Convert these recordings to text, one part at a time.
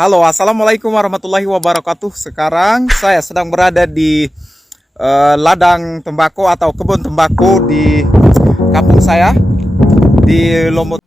Halo, assalamualaikum warahmatullahi wabarakatuh. Sekarang saya sedang berada di ladang tembakau atau kebun tembakau di kampung saya di Lombok.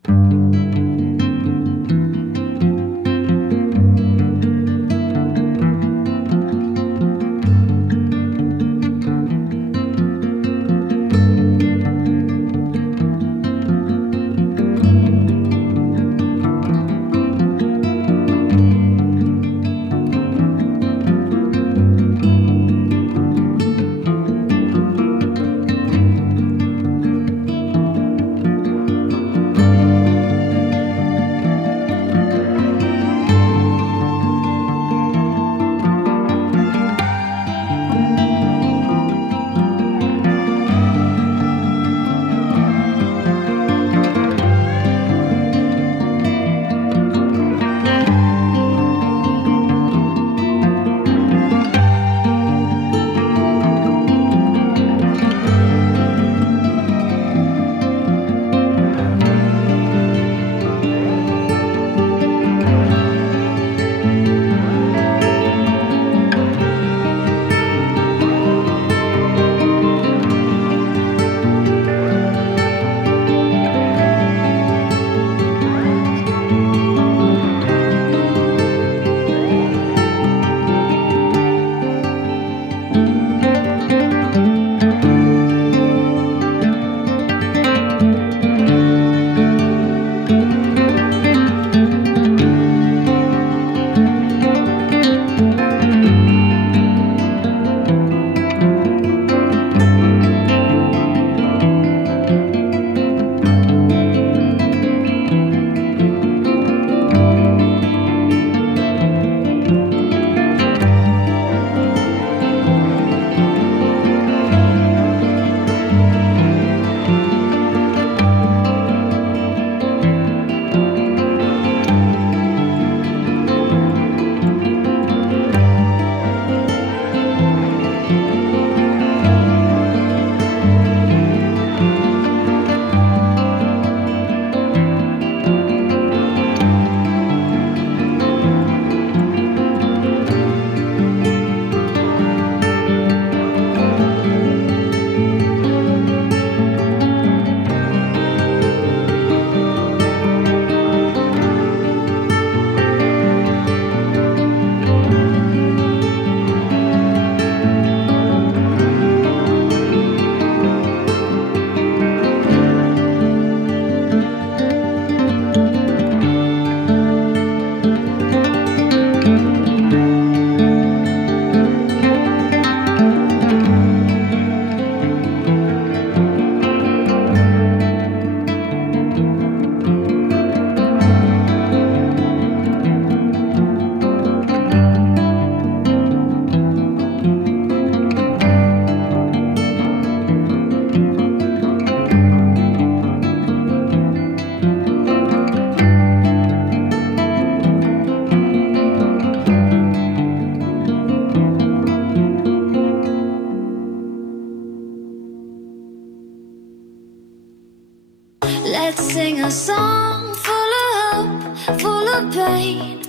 Let's sing a song full of hope, full of pain.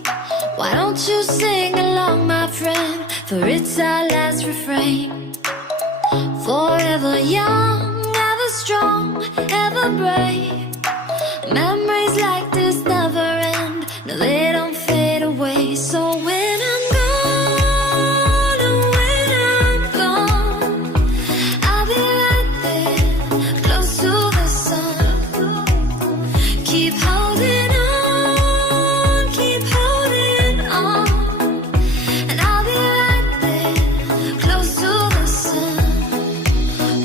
Why don't you sing along, my friend? For it's our last refrain. Forever young, ever strong, ever brave. Memories like this never end. No, they don't fade away. So when I'm gone, and when I'm gone, I'll be right there, close to the sun. Keep holding on, keep holding on, and I'll be right there, close to the sun,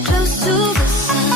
close to the sun.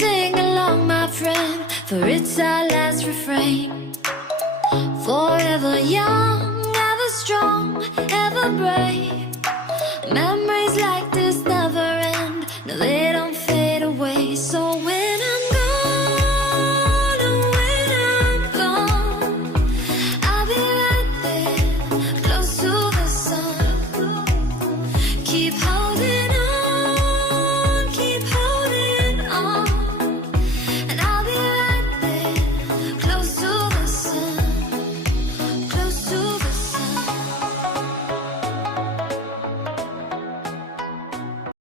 sing along, my friend, for it's our last refrain. Forever young, ever strong, ever brave.